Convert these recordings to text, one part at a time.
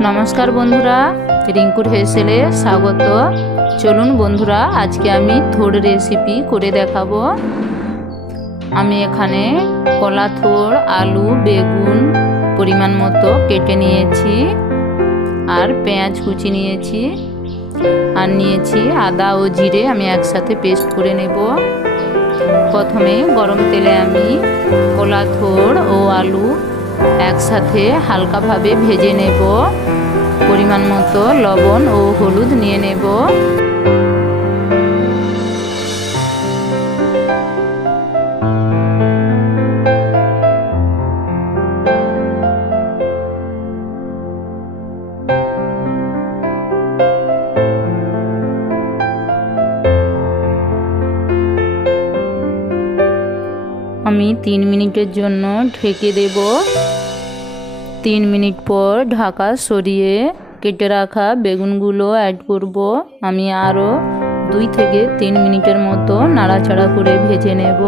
नमस्कार बंधुरा रिंकुर हेसेले स्वागत। चलुन बंधुरा आज के आमी थोड़ रेसिपी करे देखाबो। आमी एखाने कला थोड़ आलू बेगुन परिमाण मतो केटे नियेछि और पेंयाज कुचि नियेछि और नियेछि आदा और जिरे आमी एकसाथे पेस्ट करे नेब। प्रथमे गरम तेले आमी कला थोड़ और आलू একসাথে হালকা ভাবে ভেজে নেব। পরিমাণ মতো লবণ ও হলুদ নিয়ে নেব। আমি 3 মিনিটের জন্য ঢেকে দেব। 3 মিনিট পর ঢাকা সরিয়ে কেটে রাখা বেগুনগুলো অ্যাড করব। আমি আরও 2 থেকে 3 মিনিটের মতো নাড়াচাড়া করে ভেজে নেব।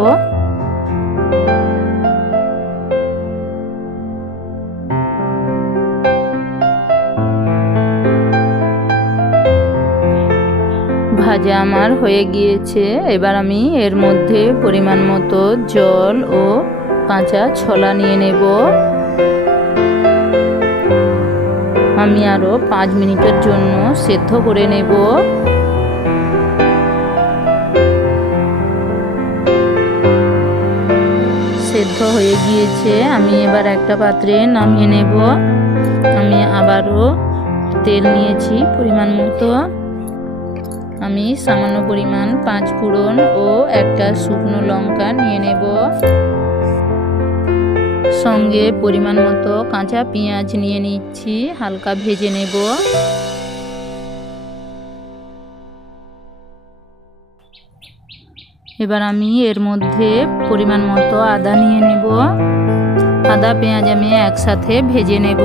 ভাজা আমার হয়ে গিয়েছে। এবার আমি এর মধ্যে পরিমাণ মতো জল ও কাঁচা ছোলা নিয়ে নেব। আমি আরো 5 মিনিটের জন্য সেদ্ধ করে নেব। সেদ্ধ হয়ে গিয়েছে, আমি এবার একটা পাত্রে নামিয়ে নেব। আমি আবারও তেল নিয়েছি পরিমাণ মতো। আমি সামান্য পরিমাণ 5 ফোড়ন ও একটা শুকনো লঙ্কা নিয়ে নেব। সঙ্গে পরিমাণ মতো কাঁচা পেঁয়াজ নিয়ে নিচ্ছি, হালকা ভেজে নেব। এবার আমি এর মধ্যে পরিমাণ মতো আদা নিয়ে নেব। আদা পেঁয়াজ আমি একসাথে ভেজে নেব।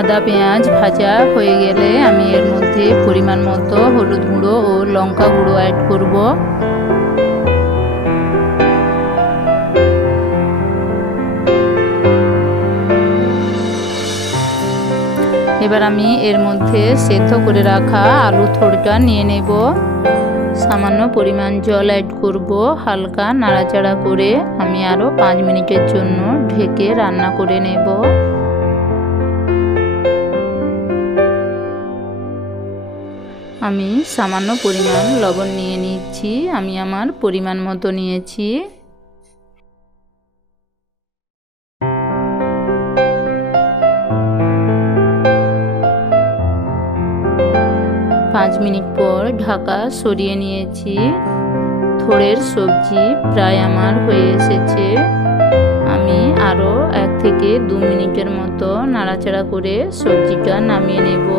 আদা পেঁয়াজ ভাজা হয়ে গেলে আমি এর মধ্যে পরিমাণ মতো হলুদ গুঁড়ো ও লঙ্কা গুঁড়ো অ্যাড করব। এবার আমি এর মধ্যে সেদ্ধ করে রাখা আলু থোড়টা নিয়ে নেব। সামান্য পরিমাণ জল অ্যাড করব। হালকা নাড়াচাড়া করে আমি আরও 5 মিনিটের জন্য ঢেকে রান্না করে নেব। আমি সামান্য পরিমাণ লবণ নিয়ে নিচ্ছি। আমি আমার পরিমাণ মতো নিয়েছি। পাঁচ মিনিট পর ঢাকা সরিয়ে নিয়েছি। থোড়ের সবজি প্রায় আমার হয়ে এসেছে। আমি আরও 1 থেকে 2 মিনিটের মতো নাড়াচাড়া করে সবজিটা নামিয়ে নেব।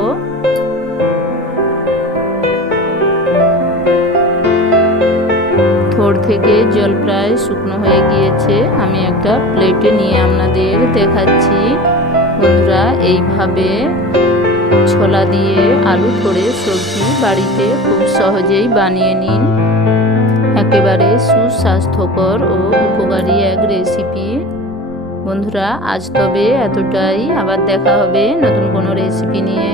থোড় থেকে জল প্রায় শুকনো হয়ে গিয়েছে। আমি একটা প্লেটে নিয়ে আপনাদের দেখাচ্ছি। বন্ধুরা এইভাবে ছোলা দিয়ে আলু থোড়ের সবজি বাড়িতে খুব সহজেই বানিয়ে নিন। একেবারে সুস্বাস্থ্যকর ও উপকারী এক রেসিপি। বন্ধুরা আজ তবে এতটাই, আবার দেখা হবে নতুন কোনো রেসিপি নিয়ে।